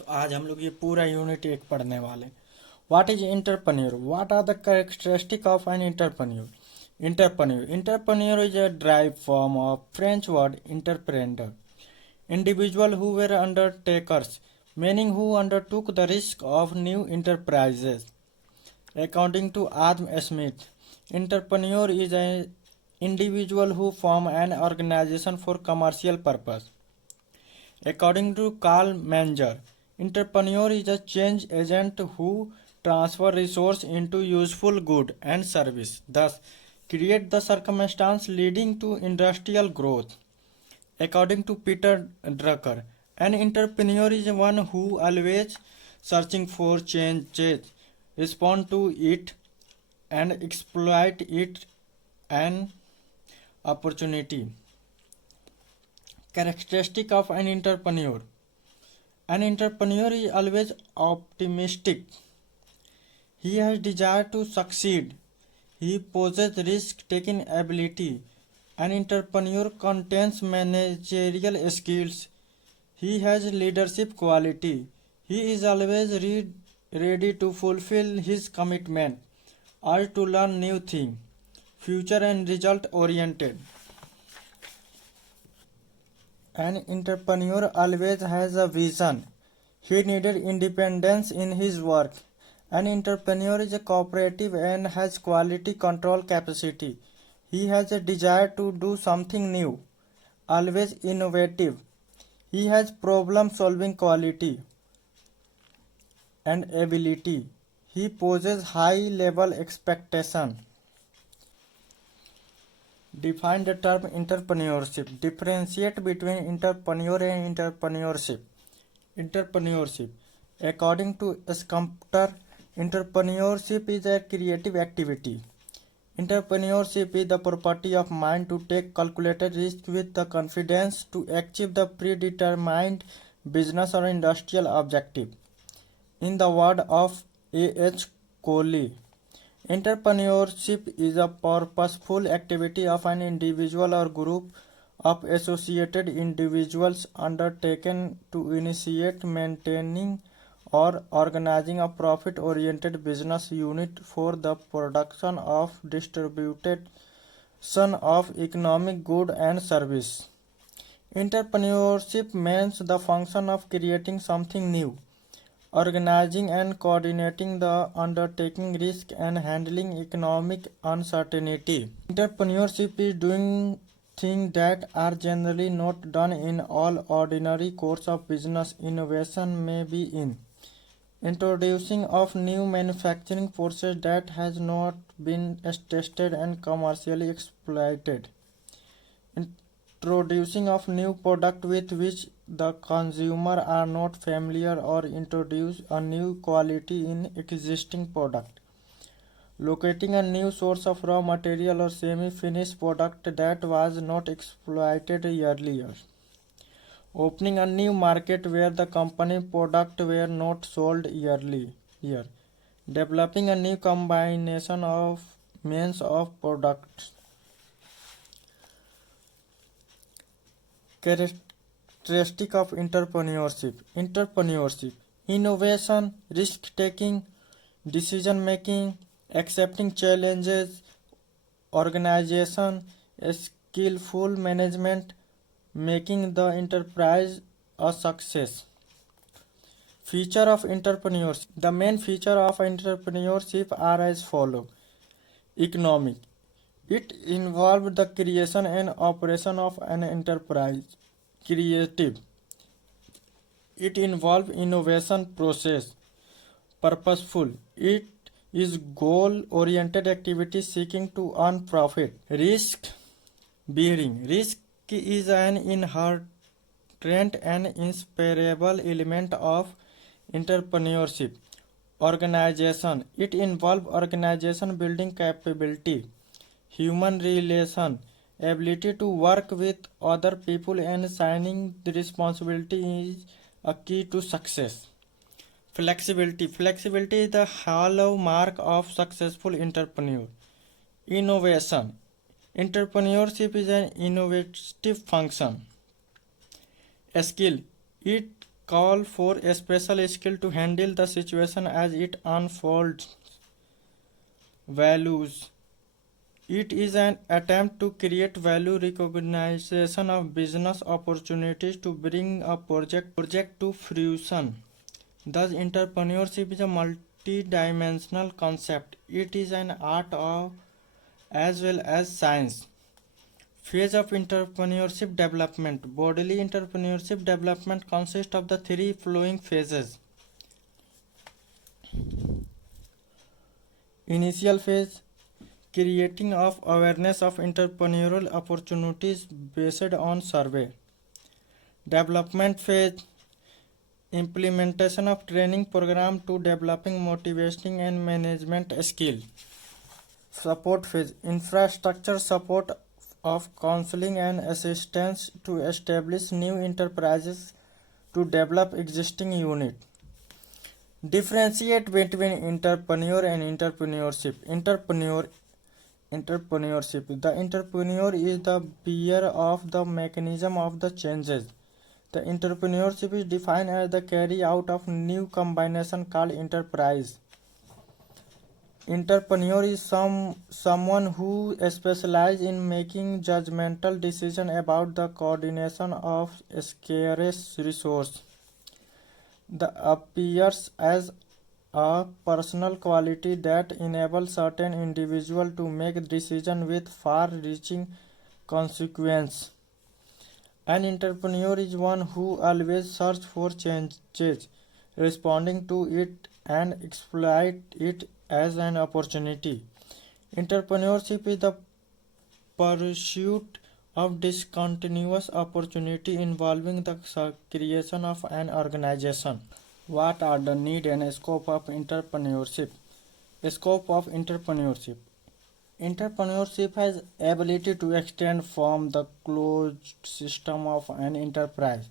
तो आज हम लोग ये पूरा यूनिट एक पढ़ने वाले। What is entrepreneur? What are the characteristic of an entrepreneur? Entrepreneur is a derived form of French word entrepreneur, individual who were undertakers, meaning who undertook the risk of new enterprises. According to Adam Smith, entrepreneur is an individual who form an organization for commercial purpose. According to Karl Manger, entrepreneur is a change agent who transfer resource into useful good and service, thus create the circumstance leading to industrial growth. According to Peter Drucker, an entrepreneur is one who always searching for changes, respond to it, and exploit it an opportunity. Characteristic of an entrepreneur. An entrepreneur is always optimistic. He has desire to succeed. He possesses risk-taking ability. An entrepreneur contains managerial skills. He has leadership quality. He is always ready to fulfill his commitment or to learn new things. Future and result oriented. An entrepreneur always has a vision. He needed independence in his work. An entrepreneur is a cooperative and has quality control capacity. He has a desire to do something new, always innovative. He has problem solving quality and ability. He possesses high level expectation. Define the term entrepreneurship. Differentiate between entrepreneur and entrepreneurship. Entrepreneurship. According to Sculptor, entrepreneurship is a creative activity. Entrepreneurship is the property of mind to take calculated risk with the confidence to achieve the predetermined business or industrial objective. In the word of A.H. Coley, entrepreneurship is a purposeful activity of an individual or group of associated individuals undertaken to initiate, maintaining, or organizing a profit-oriented business unit for the production of distribution of economic good and service. Entrepreneurship means the function of creating something new, organizing and coordinating the undertaking risk and handling economic uncertainty. Entrepreneurship is doing things that are generally not done in all ordinary course of business. Innovation may be in introducing of new manufacturing process that has not been tested and commercially exploited. Introducing of new product with which the consumer are not familiar or introduce a new quality in existing product. Locating a new source of raw material or semi-finished product that was not exploited earlier. Opening a new market where the company product were not sold earlier. Developing a new combination of means of products. Characteristic of entrepreneurship: innovation, risk taking, decision making, accepting challenges, organization, skillful management, making the enterprise a success. Feature of entrepreneurship: the main feature of entrepreneurship are as follows. Economic: it involves the creation and operation of an enterprise. Creative: it involves innovation process. Purposeful: it is goal oriented activity seeking to earn profit. Risk bearing: risk is an inherent and inseparable element of entrepreneurship. Organization: it involves organization building capability. Human relation: ability to work with other people and assigning the responsibility is a key to success. Flexibility is the hallmark of successful entrepreneur. Innovation: entrepreneurship is an innovative function. Skill: it call for a special skill to handle the situation as it unfolds. Values. It is an attempt to create value recognition of business opportunities to bring a project to fruition. Thus, entrepreneurship is a multi-dimensional concept. It is an art of as well as science. Phase of entrepreneurship development. Bodily entrepreneurship development consists of the three following phases. Initial phase, creating of awareness of entrepreneurial opportunities based on survey. Development phase, implementation of training program to developing motivating and management skill. Support phase, infrastructure support of counseling and assistance to establish new enterprises to develop existing unit. Differentiate between entrepreneur and entrepreneurship. Entrepreneurship. The entrepreneur is the bearer of the mechanism of the changes. The entrepreneurship is defined as the carry out of new combination called enterprise. Entrepreneur is someone who specializes in making judgmental decisions about the coordination of scarce resources. The appears as a personal quality that enables certain individuals to make decisions with far-reaching consequences. An entrepreneur is one who always searches for changes, responding to it and exploit it as an opportunity. Entrepreneurship is the pursuit of discontinuous opportunity involving the creation of an organization. What are the need and scope of entrepreneurship? Scope of entrepreneurship. Entrepreneurship has ability to extend from the closed system of an enterprise.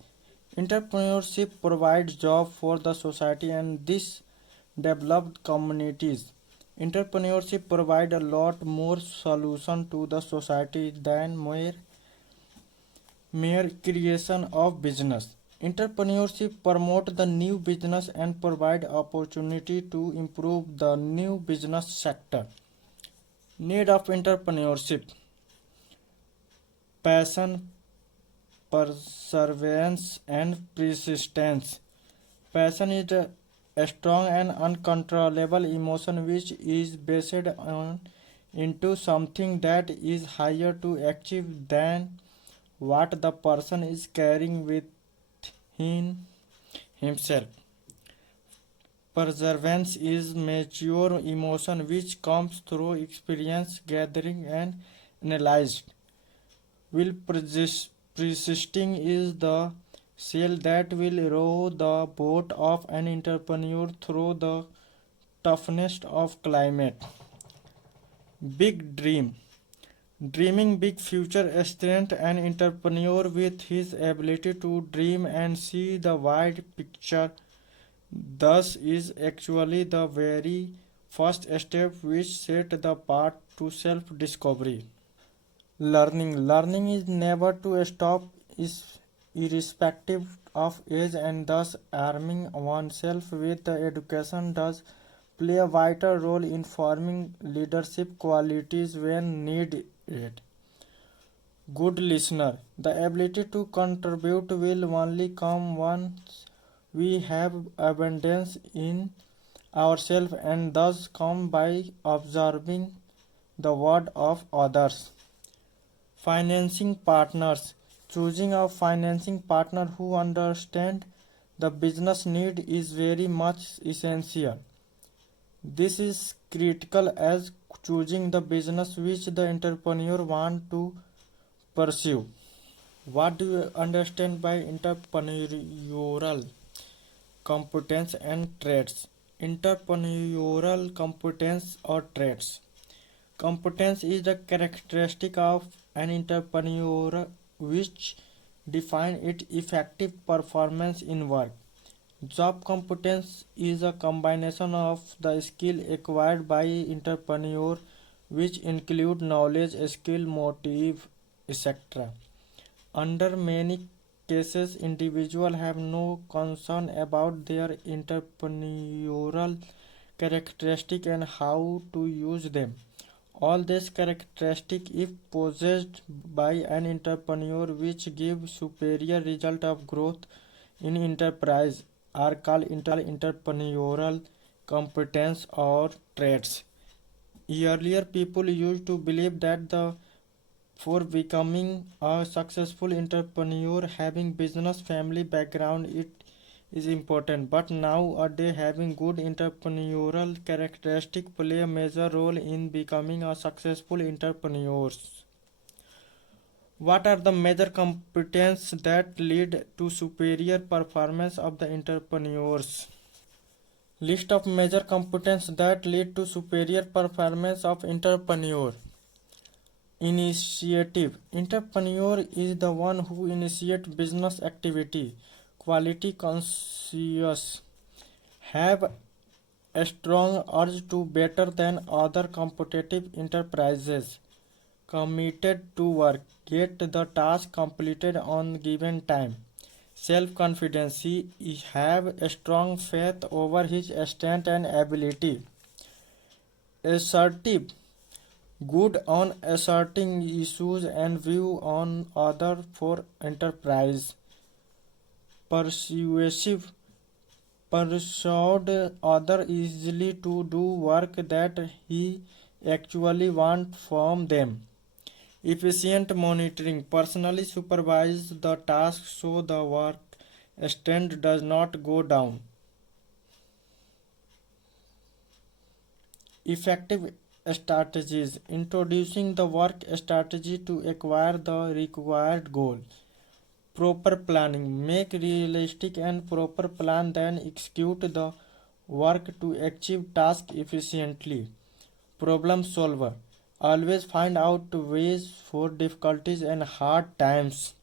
Entrepreneurship provides jobs for the society and these developed communities. Entrepreneurship provides a lot more solution to the society than mere creation of business. Entrepreneurship promotes the new business and provide opportunity to improve the new business sector. Need of entrepreneurship. Passion, perseverance and persistence. Passion is a strong and uncontrollable emotion which is based on into something that is higher to achieve than what the person is carrying within himself. Perseverance is mature emotion which comes through experience gathering and analyzed. Will persisting is the sail that will row the boat of an entrepreneur through the toughest of climate. Big dream. Dreaming big future strength an entrepreneur with his ability to dream and see the wide picture. Thus is actually the very first step which set the path to self-discovery. Learning is never to stop is irrespective of age and thus arming oneself with the education does play a vital role in forming leadership qualities when needed. Good listener. The ability to contribute will only come once we have abundance in ourselves and thus come by observing the word of others. Financing partners. Choosing a financing partner who understands the business need is very much essential. This is critical as choosing the business which the entrepreneur want to pursue. What do you understand by entrepreneurial competence and traits? Entrepreneurial competence or traits. Competence is the characteristic of an entrepreneur which define its effective performance in work. Job competence is a combination of the skill acquired by entrepreneur which include knowledge, skill, motive, etc. Under many cases, individuals have no concern about their entrepreneurial characteristics and how to use them. All these characteristics, if possessed by an entrepreneur, which give superior result of growth in enterprise, are called entrepreneurial competence or traits. Earlier, people used to believe that for becoming a successful entrepreneur, having business family background it is important. But nowadays, having good entrepreneurial characteristics play a major role in becoming a successful entrepreneur. What are the major competences that lead to superior performance of the entrepreneurs? List of major competences that lead to superior performance of entrepreneur. Initiative. Entrepreneur is the one who initiates business activity. Quality conscious. Have a strong urge to better than other competitive enterprises. Committed to work. Get the task completed on given time. Self-confidence. He have a strong faith over his strength and ability. Assertive. Good on asserting issues and view on other for enterprise. Persuasive. Persuade other easily to do work that he actually want from them. Efficient monitoring. Personally supervise the task so the work extent does not go down. Effective strategies. Introducing the work strategy to acquire the required goal. Proper planning. Make realistic and proper plan, then execute the work to achieve task efficiently. Problem solver. Always find out ways for difficulties and hard times.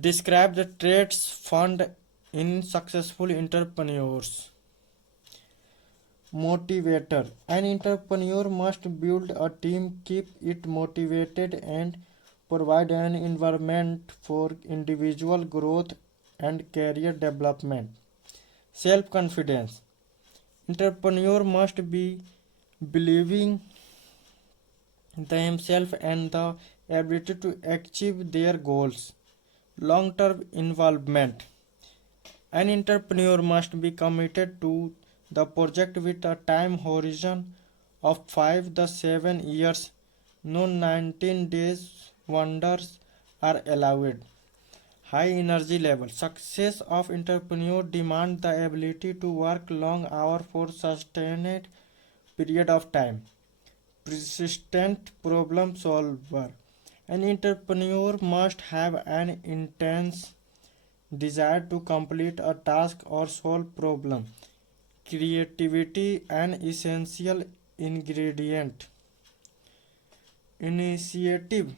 Describe the traits found in successful entrepreneurs. Motivator. An entrepreneur must build a team, keep it motivated, and provide an environment for individual growth and career development. Self-confidence. Entrepreneur must be believing themselves and the ability to achieve their goals. Long-term involvement. An entrepreneur must be committed to the project with a time horizon of 5 to 7 years. No 19 days wonders are allowed. High energy level. Success of entrepreneur demand the ability to work long hours for sustained period of time. Persistent problem solver. An entrepreneur must have an intense desire to complete a task or solve problem. Creativity an essential ingredient. Initiative.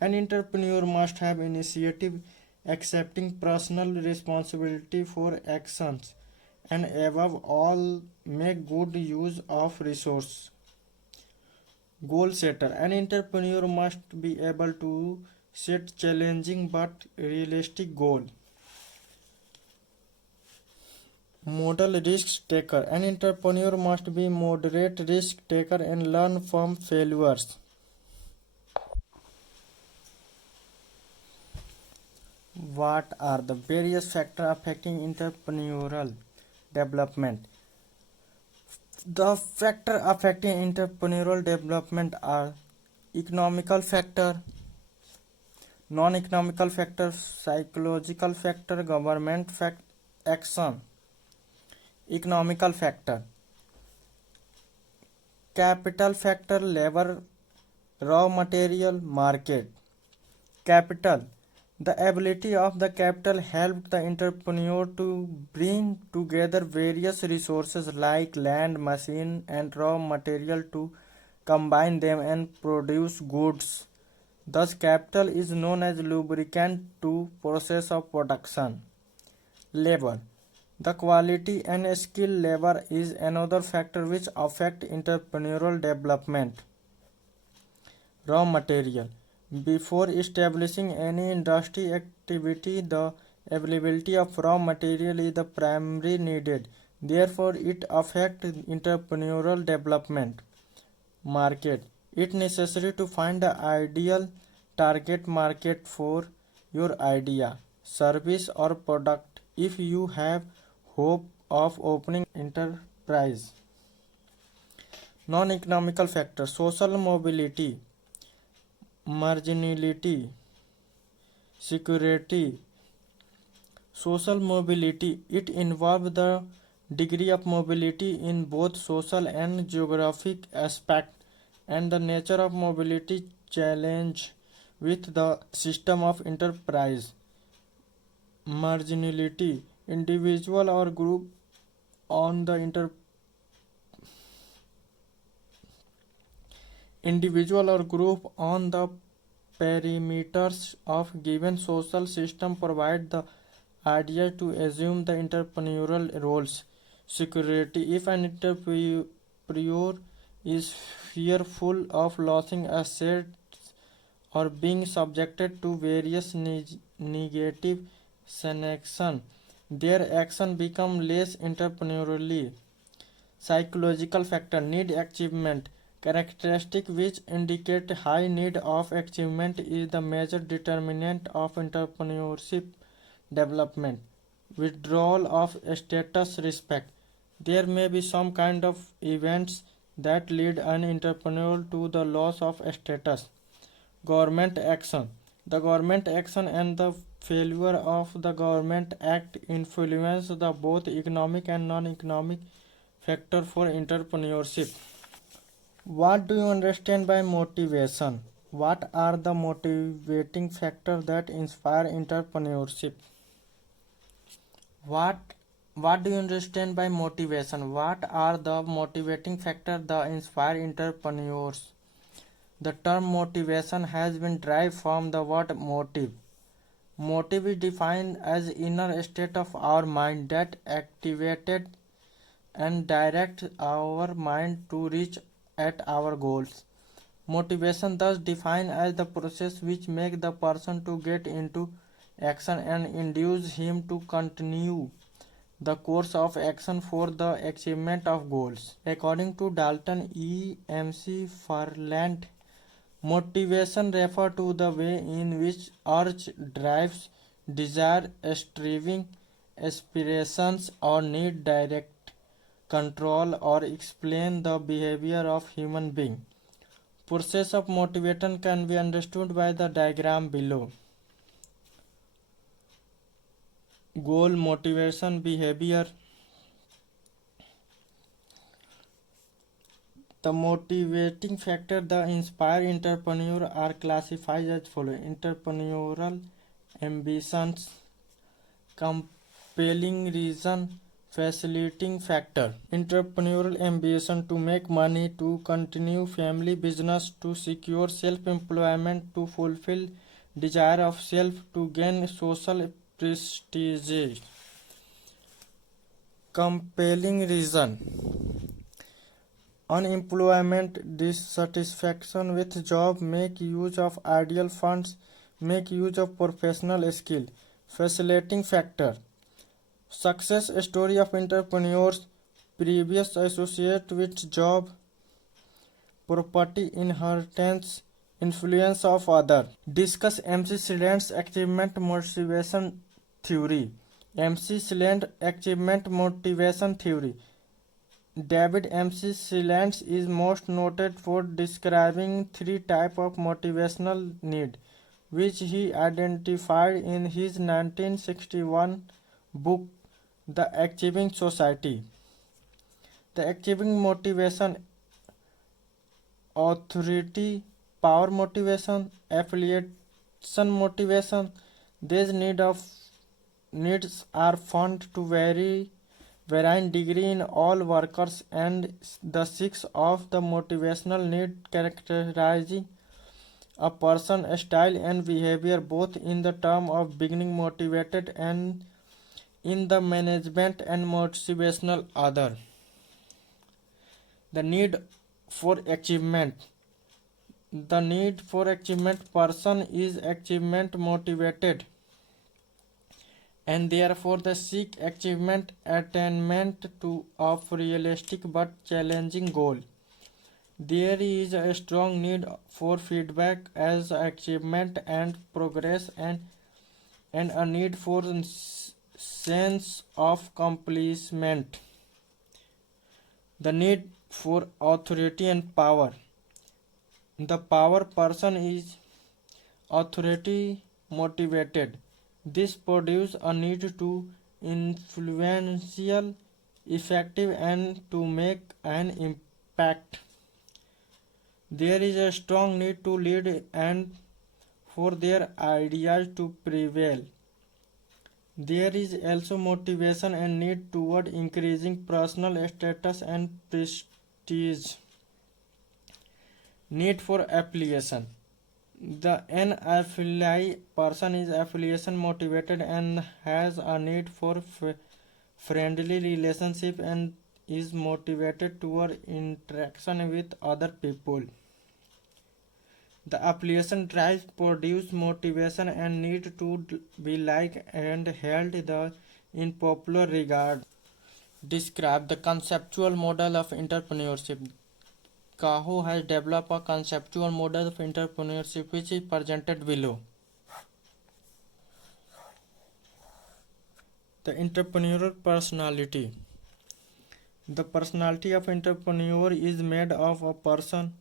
An entrepreneur must have initiative, accepting personal responsibility for actions, and above all, make good use of resources. Goal setter. An entrepreneur must be able to set challenging but realistic goals. Model risk taker. An entrepreneur must be moderate risk taker and learn from failures. What are the various factors affecting entrepreneurial development? The factors affecting entrepreneurial development are economical factor, non-economical factor, psychological factor, government action. Economical factor. Capital factor, labor, raw material, market. Capital. The ability of the capital helped the entrepreneur to bring together various resources like land, machine, and raw material to combine them and produce goods. Thus, capital is known as lubricant to process of production. Labor. The quality and skill labor is another factor which affect entrepreneurial development. Raw material. Before establishing any industry activity, the availability of raw material is the primary needed. Therefore, it affects entrepreneurial development. Market. It necessary to find the ideal target market for your idea, service or product if you have hope of opening enterprise. Non-economical factors: social mobility, marginality, security. Social mobility. It involves the degree of mobility in both social and geographic aspect, and the nature of mobility challenge with the system of enterprise. Marginality. Individual or group on the individual or group on the perimeters of given social system provide the idea to assume the entrepreneurial roles. Security. If an entrepreneur is fearful of losing assets or being subjected to various negative sanctions, their action become less entrepreneurially. Psychological factor: need achievement. Characteristic which indicate high need of achievement is the major determinant of entrepreneurship development. Withdrawal of status respect. There may be some kind of events that lead an entrepreneur to the loss of status. Government action. The government action and the failure of the government act influence the both economic and non-economic factor for entrepreneurship. What do you understand by motivation? What are the motivating factors that inspire entrepreneurship? What what do you understand by motivation? What are the motivating factors that inspire entrepreneurs? The term motivation has been derived from the word motive. Motive is defined as inner state of our mind that activated and direct our mind to reach at our goals. Motivation thus defined as the process which makes the person to get into action and induce him to continue the course of action for the achievement of goals. According to Dalton E. MC Farland, motivation refers to the way in which urge, drives, desire, striving, aspirations, or need direct control or explain the behavior of human being. Process of motivation can be understood by the diagram below. Goal, motivation, behavior. The motivating factor that inspire entrepreneur are classified as follows: entrepreneurial ambitions, compelling reason, facilitating factor. Entrepreneurial ambition: to make money, to continue family business, to secure self-employment, to fulfill desire of self, to gain social prestige. Compelling reason: unemployment, dissatisfaction with job, make use of ideal funds, make use of professional skill. Facilitating factor: success story of entrepreneurs, previous associate with job, property inheritance, influence of other. Discuss MC Silent's achievement motivation theory. MC Silent achievement motivation theory. David MC Silence is most noted for describing three types of motivational need, which he identified in his 1961 book, The Achieving Society. The achieving motivation: authority, power motivation, affiliation motivation. These needs are found to varying degree in all workers, and the six of the motivational need characterizing a person's style and behavior both in the term of being motivated and in the management and motivational other. The need for achievement. The need for achievement person is achievement motivated and therefore the seek achievement attainment to of realistic but challenging goal. There is a strong need for feedback as achievement and progress and a need for sense of accomplishment. The need for authority and power. The power person is authority motivated. This produces a need to influential, effective and to make an impact. There is a strong need to lead and for their ideas to prevail. There is also motivation and need toward increasing personal status and prestige. Need for affiliation. The an affiliate person is affiliation motivated and has a need for friendly relationship and is motivated toward interaction with other people. The affiliation drives produce motivation and need to be liked and held in popular regard. Describe the conceptual model of entrepreneurship. Kaho has developed a conceptual model of entrepreneurship which is presented below. The entrepreneurial personality. The personality of entrepreneur is made of a person,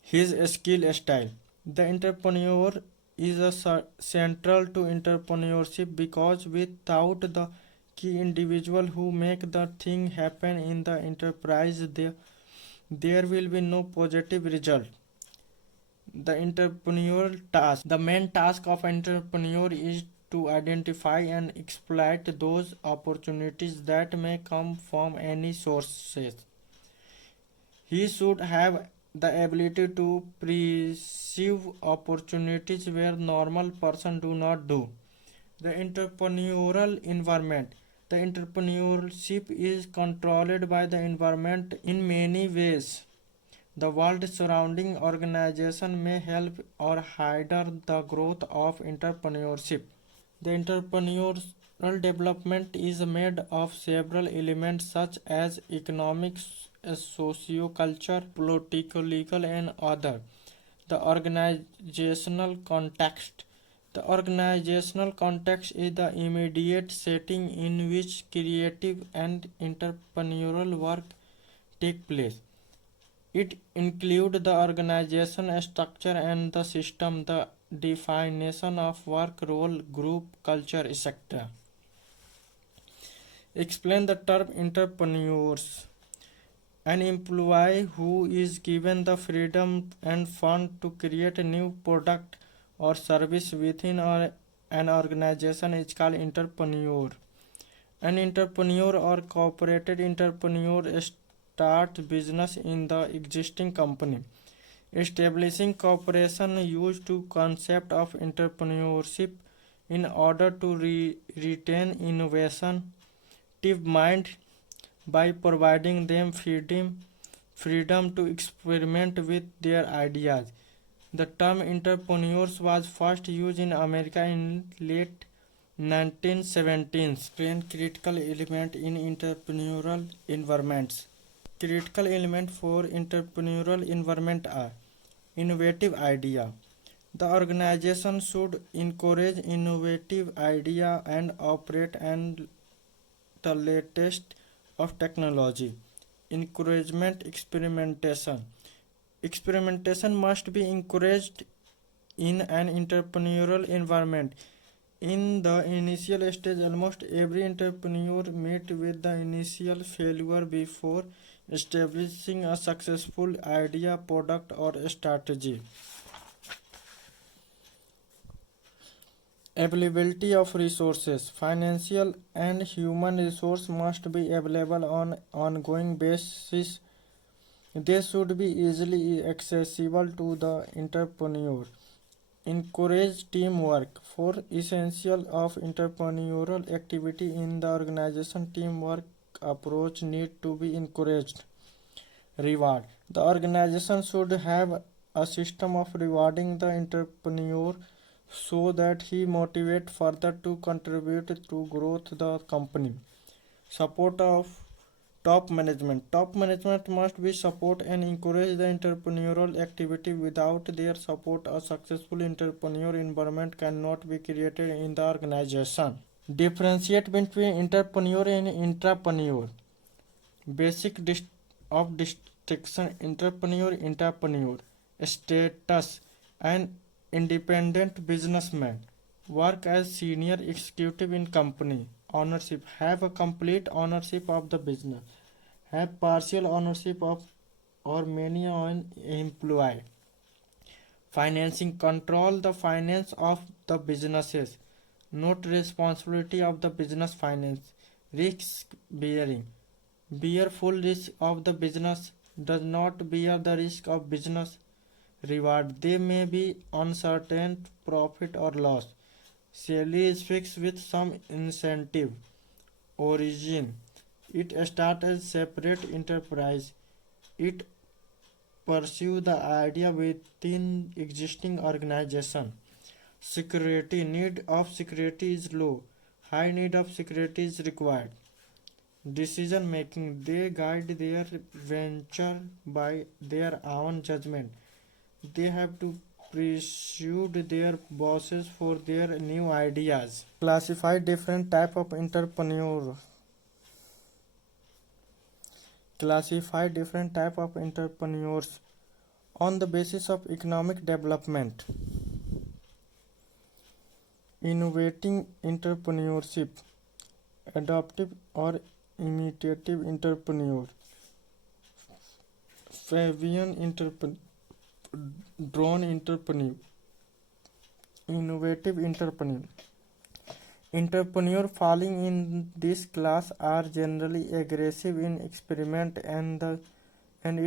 his skill style. The entrepreneur is central to entrepreneurship because without the key individual who make the thing happen in the enterprise, there will be no positive result. The entrepreneurial task. The main task of entrepreneur is to identify and exploit those opportunities that may come from any sources. He should have the ability to perceive opportunities where normal person do not do. The entrepreneurial environment. The entrepreneurship is controlled by the environment in many ways. The world surrounding organization may help or hinder the growth of entrepreneurship. The entrepreneurial development is made of several elements such as economics, socio-culture, political, legal and other. The organizational context. The organizational context is the immediate setting in which creative and entrepreneurial work take place. It includes the organization structure and the system, the definition of work, role, group, culture, etc. Explain the term entrepreneurs. An employee who is given the freedom and fund to create a new product or service within an organization is called entrepreneur. An entrepreneur or cooperated entrepreneur starts business in the existing company. Establishing cooperation used to concept of entrepreneurship in order to retain innovative mind by providing them freedom to experiment with their ideas. The term entrepreneurs was first used in America in late 1917s. Explain critical element in entrepreneurial environments. Critical element for entrepreneurial environment are innovative idea. The organization should encourage innovative idea and operate and the latest of technology. Encouragement experimentation. Experimentation must be encouraged in an entrepreneurial environment. In the initial stage, almost every entrepreneur meets with the initial failure before establishing a successful idea, product, or strategy. Availability of resources. Financial and human resources must be available on ongoing basis. They should be easily accessible to the entrepreneur. Encourage teamwork. For essential of entrepreneurial activity in the organization, teamwork approach need to be encouraged. Reward. The organization should have a system of rewarding the entrepreneur so that he motivate further to contribute to growth the company. Support of top management. Top management must be support and encourage the entrepreneurial activity. Without their support, a successful entrepreneur environment cannot be created in the organization. Differentiate between entrepreneur and intrapreneur. Basic of distinction: entrepreneur status, an independent businessman, work as senior executive in company. Ownership: have a complete ownership of the business, have partial ownership of or many an employee. Financing: control the finance of the businesses, not responsibility of the business finance. Risk bearing: bear full risk of the business, does not bear the risk of business. Reward: they may be uncertain profit or loss. Salary is fixed with some incentive. Origin: it starts as separate enterprise. It pursue the idea within existing organization. Security: need of security is low. High need of security is required. Decision making: they guide their venture by their own judgment. They have to pursue their bosses for their new ideas. Classify different type of entrepreneur. Classify different type of entrepreneurs on the basis of economic development. Innovating entrepreneurship, adaptive or imitative entrepreneur, Fabian entrepreneur, drone entrepreneur, innovative entrepreneur. Entrepreneurs falling in this class are generally aggressive in experiment and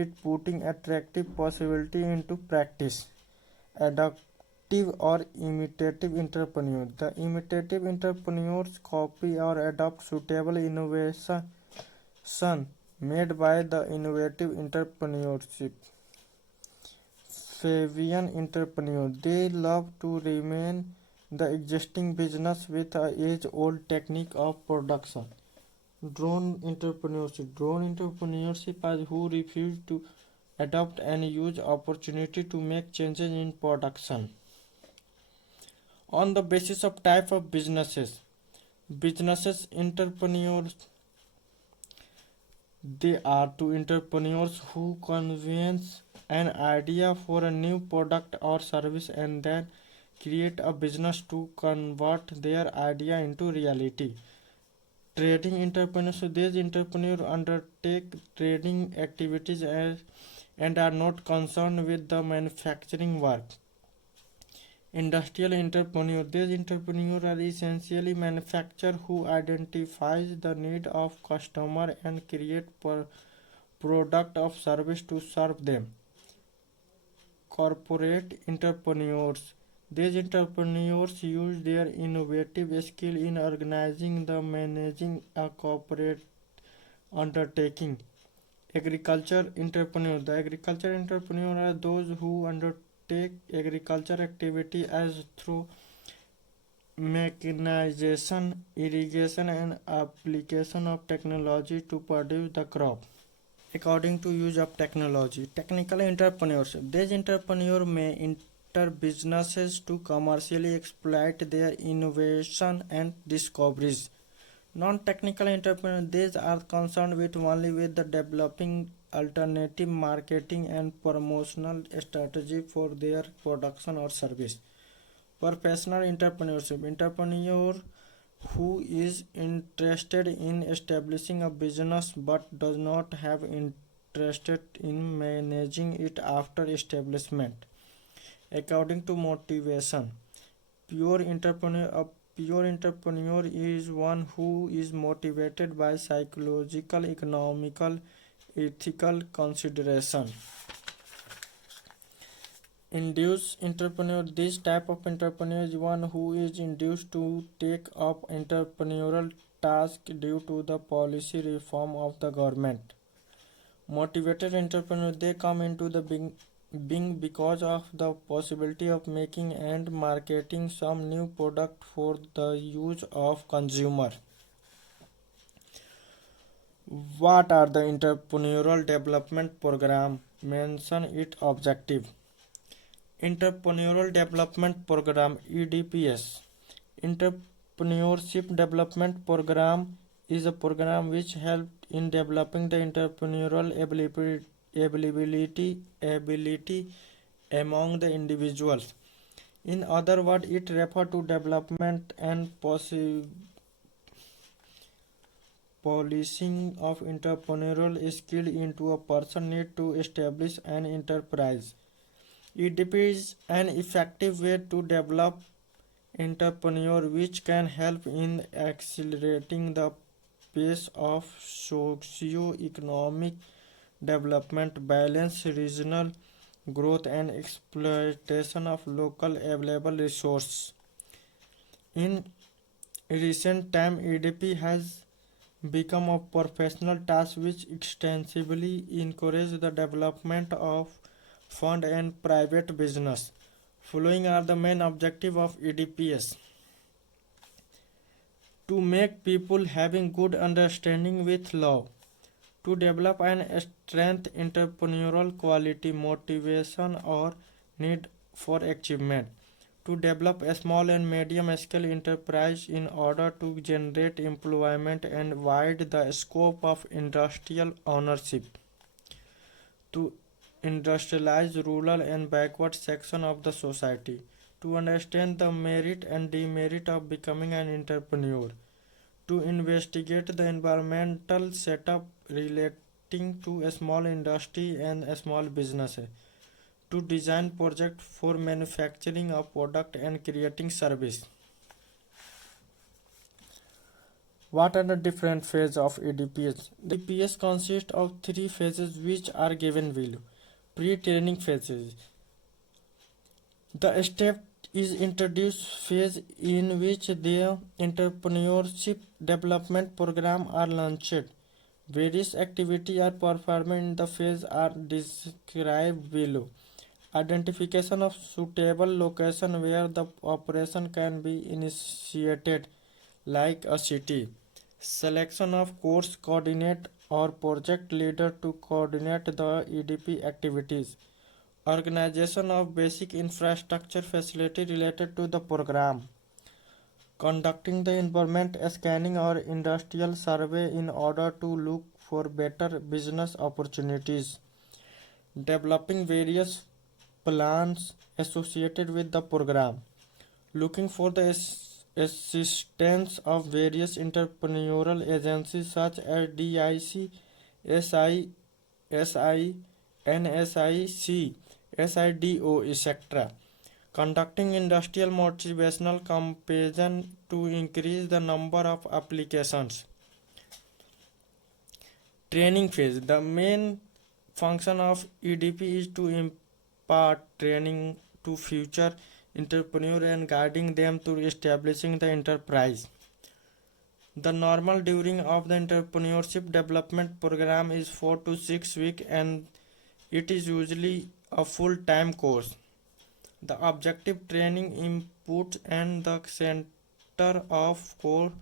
it putting attractive possibility into practice. Adaptive or imitative entrepreneur. The imitative entrepreneurs copy or adopt suitable innovation made by the innovative entrepreneurship. Fabian entrepreneur. They love to remain the existing business with a age-old technique of production. Drone entrepreneurship. Drone entrepreneurship is who refuse to adopt and use opportunity to make changes in production. On the basis of type of businesses. Businesses entrepreneurs. They are two entrepreneurs who convince an idea for a new product or service and then create a business to convert their idea into reality. Trading entrepreneurs. These entrepreneurs undertake trading activities and are not concerned with the manufacturing work. Industrial entrepreneur. These entrepreneurs are essentially manufacturers who identifies the need of customer and create product of service to serve them. Corporate entrepreneurs. These entrepreneurs use their innovative skill in organizing the managing a corporate undertaking. Agriculture entrepreneur. The agriculture entrepreneur are those who undertake agriculture activity as through mechanization, irrigation and application of technology to produce the crop. According to use of technology. Technical entrepreneurship. These entrepreneurs may enter businesses to commercially exploit their innovation and discoveries. Non-technical entrepreneurs. These are concerned with only with the developing alternative marketing and promotional strategy for their production or service. Professional entrepreneurship. Entrepreneur who is interested in establishing a business but does not have interested in managing it after establishment. According to motivation. Pure entrepreneur. A pure entrepreneur is one who is motivated by psychological, economical, ethical consideration. Induced entrepreneur. This type of entrepreneur is one who is induced to take up entrepreneurial task due to the policy reform of the government. Motivated entrepreneur. They come into the being because of the possibility of making and marketing some new product for the use of consumer. What are the entrepreneurial development program? Mention its objective. Entrepreneurial Development Program (EDPS). Entrepreneurship Development Program is a program which helps in developing the entrepreneurial ability among the individuals. In other words, it refers to development and polishing of entrepreneurial skill into a person need to establish an enterprise. EDP is an effective way to develop entrepreneur which can help in accelerating the pace of socio-economic development, balance regional growth and exploitation of local available resources. In recent time, EDP has become a professional task which extensively encourages the development of fund and private business. Following are the main objective of EDPS: to make people having good understanding with law, to develop and strengthen entrepreneurial quality, motivation or need for achievement, to develop a small and medium scale enterprise in order to generate employment and widen the scope of industrial ownership, to industrialize rural and backward section of the society, to understand the merit and demerit of becoming an entrepreneur, to investigate the environmental setup relating to a small industry and a small business, to design project for manufacturing a product and creating service. What are the different phases of EDPS? The EDPS consists of three phases which are given below. Pre-training phases. The step is introduced phase in which the entrepreneurship development program are launched. Various activities are performed in the phase are described below. Identification of suitable location where the operation can be initiated, like a city. Selection of course coordinate or project leader to coordinate the EDP activities. Organization of basic infrastructure facility related to the program. Conducting the environment scanning or industrial survey in order to look for better business opportunities. Developing various plans associated with the program. Looking for the assistance of various entrepreneurial agencies such as DIC, SI, SI, NSIC, SIDO, etc. Conducting industrial motivational campaign to increase the number of applications. Training phase. The main function of EDP is to impart training to future entrepreneurs and guiding them to establishing the enterprise. The normal during of the entrepreneurship development program is 4 to 6 weeks and it is usually a full-time course. The objective training inputs and the center of core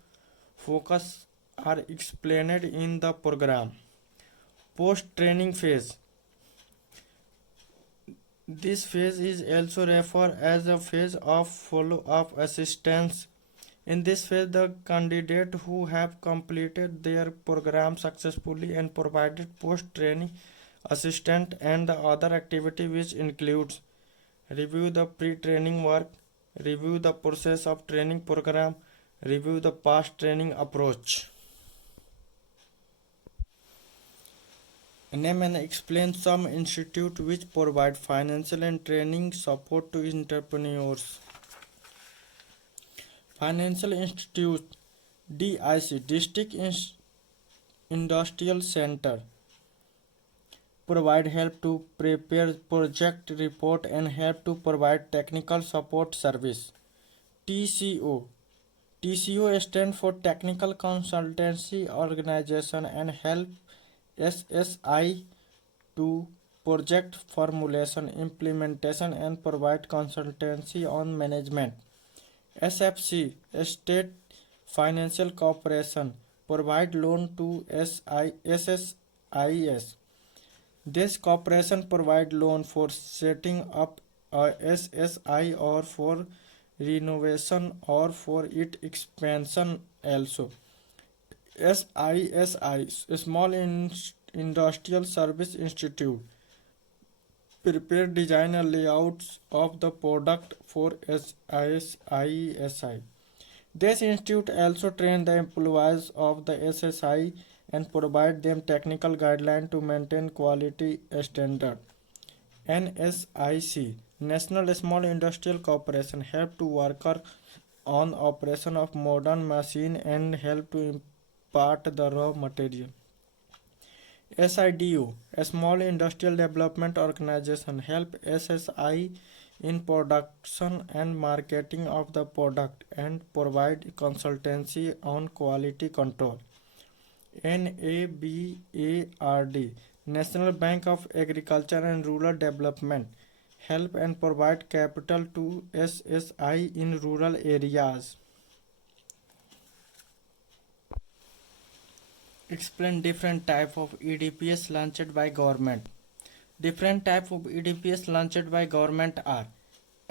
focus are explained in the program. Post-training phase. This phase is also referred as a phase of follow-up assistance. In this phase, the candidate who have completed their program successfully and provided post-training assistance and the other activity which includes review the pre-training work, review the process of training program, review the past training approach. Name and explain some institute which provide financial and training support to entrepreneurs. Financial Institute, DIC, District Industrial Center, provide help to prepare project report and help to provide technical support service. TCO, TCO stands for Technical Consultancy Organization and help SSI to project formulation, implementation, and provide consultancy on management. SFC, State Financial Corporation, provide loan to SSIS. This corporation provide loan for setting up a SSI or for renovation or for its expansion also. SISI, Small Industrial Service Institute, prepare design and layouts of the product for SISI. This institute also train the employees of the SSI and provide them technical guidelines to maintain quality standard. NSIC, National Small Industrial Corporation, help to worker on operation of modern machine and help to impart the raw material. SIDO, a Small Industrial Development Organization, help SSI in production and marketing of the product and provide consultancy on quality control. NABARD, National Bank of Agriculture and Rural Development, help and provide capital to SSI in rural areas. Explain different type of EDPS launched by government. Different type of EDPS launched by government are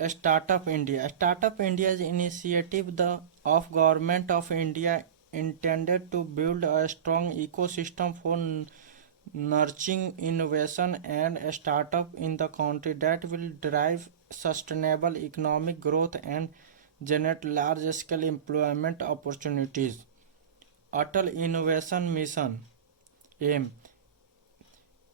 Startup India. Startup India is initiative of Government of India intended to build a strong ecosystem for nurturing innovation and startup in the country that will drive sustainable economic growth and generate large-scale employment opportunities. Atal Innovation Mission AIM.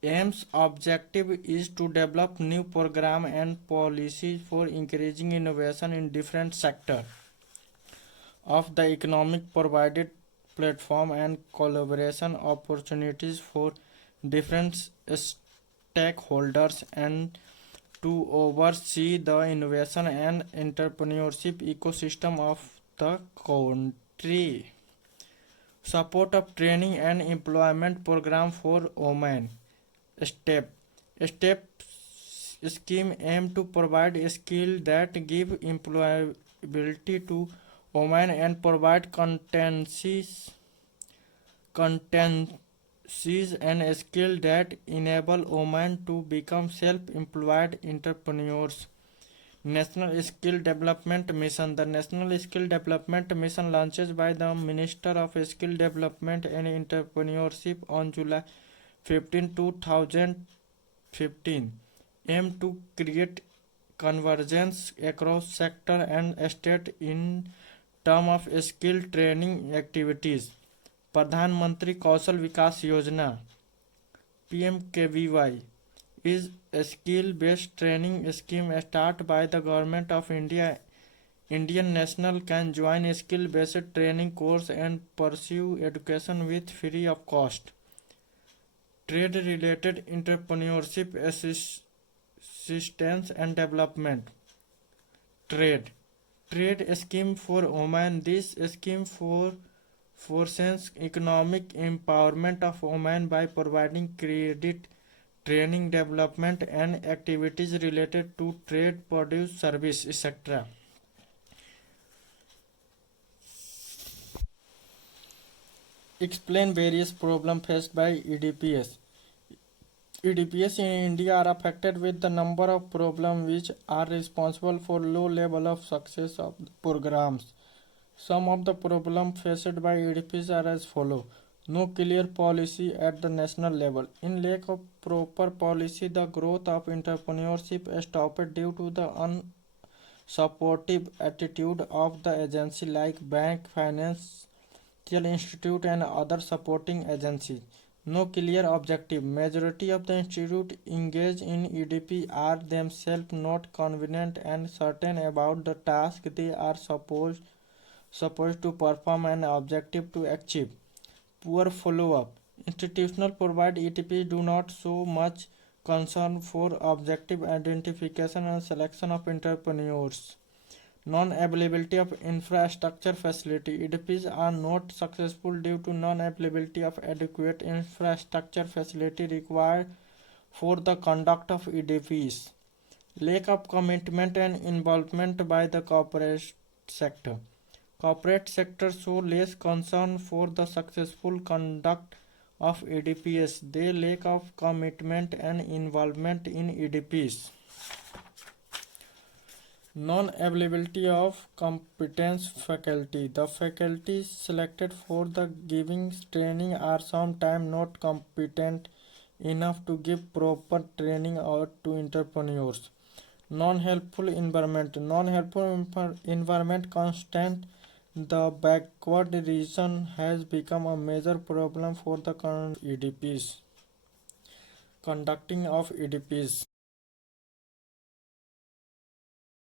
AIM's objective is to develop new program and policies for encouraging innovation in different sectors of the economic, provided platform and collaboration opportunities for different stakeholders and to oversee the innovation and entrepreneurship ecosystem of the country. Support of training and employment program for women. STEP scheme aim to provide a skill that give employability to women and provide competencies and skill that enable women to become self-employed entrepreneurs. National Skill Development Mission. The National Skill Development Mission launched by the Minister of Skill Development and Entrepreneurship on July 15, 2015, aim to create convergence across sector and state in terms of skill training activities. Pradhan Mantri Kaushal Vikas Yojana PMKVY is a skill-based training scheme started by the Government of India. Indian national can join a skill-based training course and pursue education with free of cost. Trade-related entrepreneurship assistance and development. Trade scheme for women. This scheme forces economic empowerment of women by providing credit, training, development and activities related to trade, produce, service, etc. Explain various problems faced by EDPS. EDPS in India are affected with the number of problems which are responsible for low level of success of the programs. Some of the problems faced by EDPS are as follow. No clear policy at the national level. In lack of proper policy, the growth of entrepreneurship stopped due to the unsupportive attitude of the agency like bank, financial institute and other supporting agencies. No clear objective. Majority of the institute engaged in EDP are themselves not confident and certain about the task they are supposed to perform and objective to achieve. Poor follow-up. Institutional provide ETPs do not show much concern for objective identification and selection of entrepreneurs. Non-availability of infrastructure facility. EDPs are not successful due to non-availability of adequate infrastructure facility required for the conduct of EDPs. Lack of commitment and involvement by the corporate sector. Corporate sector show less concern for the successful conduct of EDPs. They lack of commitment and involvement in EDPs. Non-availability of competence faculty. The faculty selected for the giving training are sometimes not competent enough to give proper training out to entrepreneurs. Non-helpful environment. Non-helpful environment constant. The backward region has become a major problem for the EDPs. Conducting of EDPs.